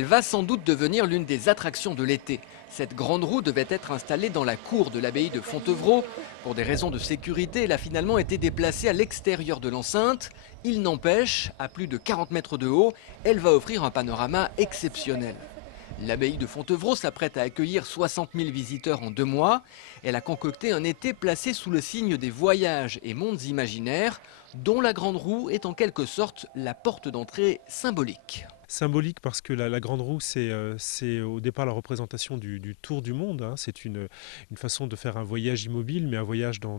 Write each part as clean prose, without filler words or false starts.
Elle va sans doute devenir l'une des attractions de l'été. Cette grande roue devait être installée dans la cour de l'abbaye de Fontevraud. Pour des raisons de sécurité, elle a finalement été déplacée à l'extérieur de l'enceinte. Il n'empêche, à plus de 40 mètres de haut, elle va offrir un panorama exceptionnel. L'abbaye de Fontevraud s'apprête à accueillir 60 000 visiteurs en 2 mois. Elle a concocté un été placé sous le signe des voyages et mondes imaginaires, dont la grande roue est en quelque sorte la porte d'entrée symbolique. Symbolique parce que la grande roue, c'est au départ la représentation du tour du monde. Hein. C'est une façon de faire un voyage immobile, mais un voyage dans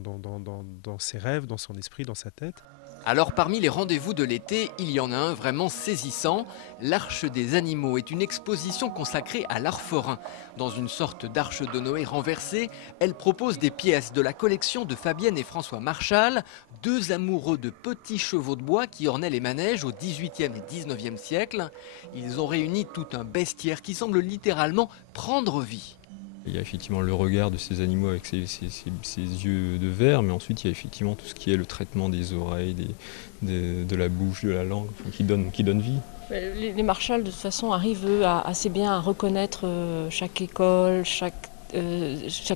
ses rêves, dans son esprit, dans sa tête. Alors parmi les rendez-vous de l'été, il y en a un vraiment saisissant. L'Arche des animaux est une exposition consacrée à l'art forain. Dans une sorte d'arche de Noé renversée, elle propose des pièces de la collection de Fabienne et François Marchal, 2 amoureux de petits chevaux de bois qui ornaient les manèges au XVIIIe et XIXe siècle. Ils ont réuni tout un bestiaire qui semble littéralement prendre vie. Il y a effectivement le regard de ces animaux avec ses yeux de verre, mais ensuite il y a effectivement tout ce qui est le traitement des oreilles, de la bouche, de la langue, qui donne vie. Les Marchal de toute façon arrivent assez bien à reconnaître chaque école, chaque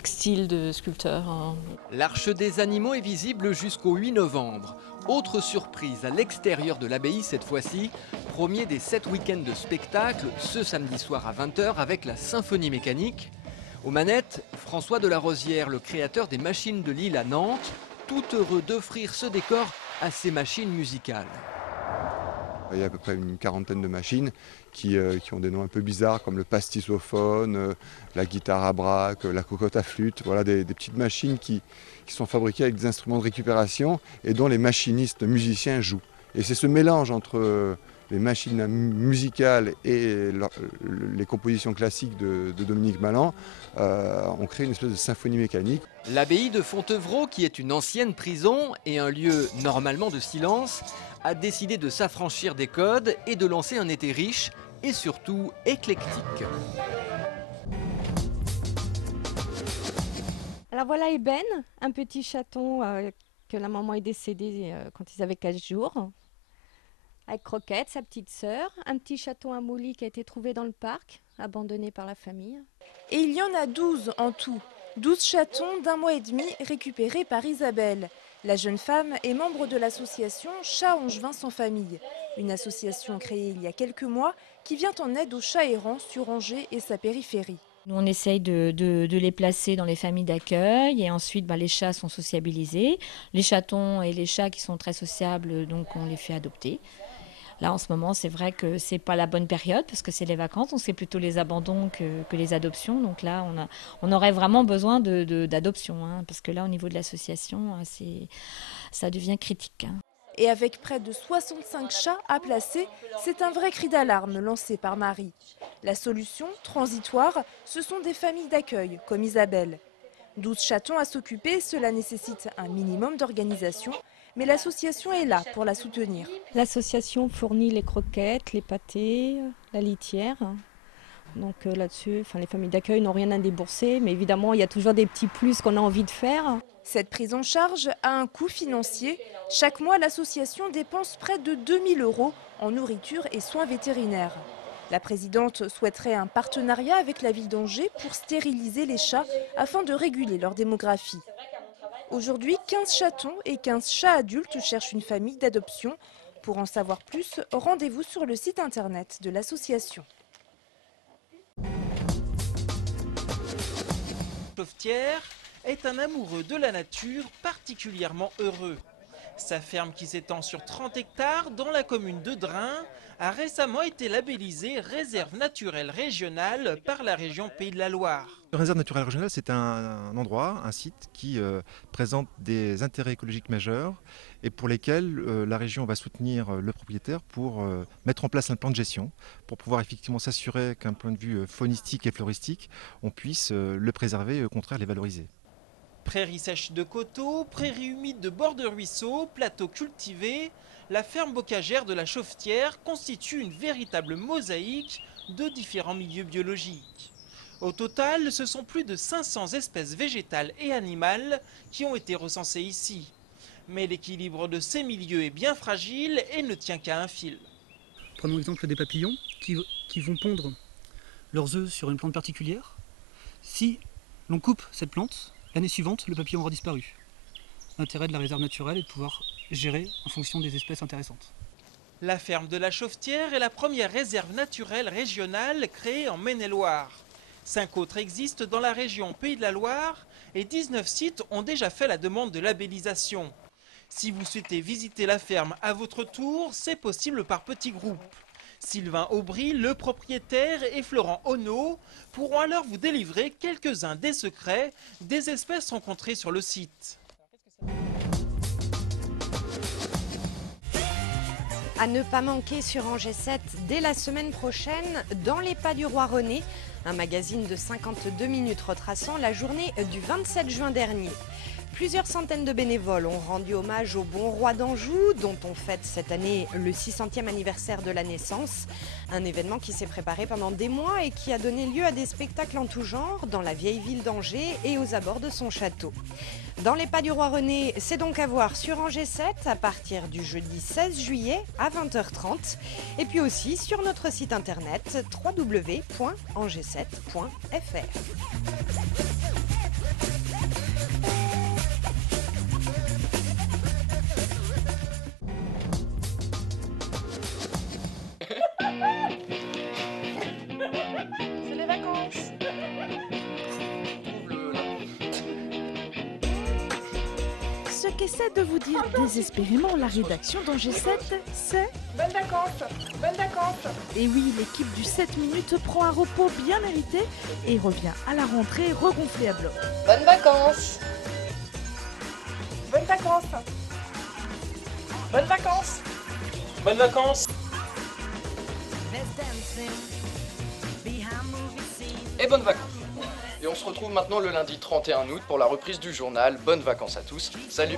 style de sculpteur. Hein. L'Arche des animaux est visible jusqu'au 8 novembre. Autre surprise, à l'extérieur de l'abbaye cette fois-ci, premier des 7 week-ends de spectacle, ce samedi soir à 20 h avec la symphonie mécanique. Aux manettes, François Delarosière, le créateur des machines de Lille à Nantes, tout heureux d'offrir ce décor à ses machines musicales. Il y a à peu près une quarantaine de machines qui ont des noms un peu bizarres comme le pastissophone, la guitare à braque, la cocotte à flûte. Voilà des petites machines qui sont fabriquées avec des instruments de récupération et dont les machinistes musiciens jouent. Et c'est ce mélange entre les machines musicales et les compositions classiques de Dominique Mallan ont créé une espèce de symphonie mécanique. L'abbaye de Fontevraud, qui est une ancienne prison et un lieu normalement de silence, a décidé de s'affranchir des codes et de lancer un été riche et surtout éclectique. Alors voilà Eben, un petit chaton que la maman est décédée quand ils avaient 15 jours. Avec Croquette, sa petite sœur, un petit chaton à Molly qui a été trouvé dans le parc, abandonné par la famille. Et il y en a 12 en tout, 12 chatons d'1 mois et demi récupérés par Isabelle. La jeune femme est membre de l'association Chats Angevin sans famille, une association créée il y a quelques mois qui vient en aide aux chats errants sur Angers et sa périphérie. Nous, on essaye de les placer dans les familles d'accueil et ensuite les chats sont sociabilisés. Les chatons et les chats qui sont très sociables, donc on les fait adopter. Là, en ce moment, c'est vrai que c'est pas la bonne période parce que c'est les vacances, donc c'est plutôt les abandons que les adoptions. Donc là, on aurait vraiment besoin d'adoption, hein, parce que là, au niveau de l'association, ça devient critique. Hein. Et avec près de 65 chats à placer, c'est un vrai cri d'alarme lancé par Marie. La solution, transitoire, ce sont des familles d'accueil, comme Isabelle. 12 chatons à s'occuper, cela nécessite un minimum d'organisation. Mais l'association est là pour la soutenir. L'association fournit les croquettes, les pâtés, la litière. Donc là-dessus, les familles d'accueil n'ont rien à débourser, mais évidemment, il y a toujours des petits plus qu'on a envie de faire. Cette prise en charge a un coût financier. Chaque mois, l'association dépense près de 2 000 € en nourriture et soins vétérinaires. La présidente souhaiterait un partenariat avec la ville d'Angers pour stériliser les chats afin de réguler leur démographie. Aujourd'hui, 15 chatons et 15 chats adultes cherchent une famille d'adoption. Pour en savoir plus, rendez-vous sur le site internet de l'association. Chaufetière est un amoureux de la nature particulièrement heureux. Sa ferme qui s'étend sur 30 hectares dans la commune de Drain a récemment été labellisée réserve naturelle régionale par la région Pays de la Loire. La réserve naturelle régionale, c'est un endroit, un site qui présente des intérêts écologiques majeurs et pour lesquels la région va soutenir le propriétaire pour mettre en place un plan de gestion pour pouvoir effectivement s'assurer qu'un point de vue faunistique et floristique, on puisse le préserver et au contraire les valoriser. Prairies sèches de coteaux, prairies humides de bords de ruisseaux, plateaux cultivés, la ferme bocagère de la Chaufetière constitue une véritable mosaïque de différents milieux biologiques. Au total, ce sont plus de 500 espèces végétales et animales qui ont été recensées ici. Mais l'équilibre de ces milieux est bien fragile et ne tient qu'à un fil. Le prenons l'exemple des papillons qui vont pondre leurs œufs sur une plante particulière. Si l'on coupe cette plante, l'année suivante, le papillon aura disparu. L'intérêt de la réserve naturelle est de pouvoir gérer en fonction des espèces intéressantes. La ferme de la Chaufetière est la première réserve naturelle régionale créée en Maine-et-Loire. 5 autres existent dans la région Pays de la Loire et 19 sites ont déjà fait la demande de labellisation. Si vous souhaitez visiter la ferme à votre tour, c'est possible par petits groupes. Sylvain Aubry, le propriétaire, et Florent Onneau pourront alors vous délivrer quelques-uns des secrets des espèces rencontrées sur le site. À ne pas manquer sur Angers 7 dès la semaine prochaine, Dans les pas du roi René, un magazine de 52 minutes retraçant la journée du 27 juin dernier. Plusieurs centaines de bénévoles ont rendu hommage au bon roi d'Anjou, dont on fête cette année le 600e anniversaire de la naissance. Un événement qui s'est préparé pendant des mois et qui a donné lieu à des spectacles en tout genre dans la vieille ville d'Angers et aux abords de son château. Dans les pas du roi René, c'est donc à voir sur Angers 7 à partir du jeudi 16 juillet à 20h30 et puis aussi sur notre site internet www.angers7.fr. C'est les vacances. Ce qu'essaie de vous dire désespérément la rédaction d'Angers 7, c'est... Bonnes vacances. Bonnes vacances. Et oui, l'équipe du 7 minutes prend un repos bien mérité et revient à la rentrée regonflée à bloc. Bonnes vacances. Bonnes vacances. Bonnes vacances. Bonnes vacances. Et bonnes vacances. Et on se retrouve maintenant le lundi 31 août pour la reprise du journal. Bonnes vacances à tous. Salut.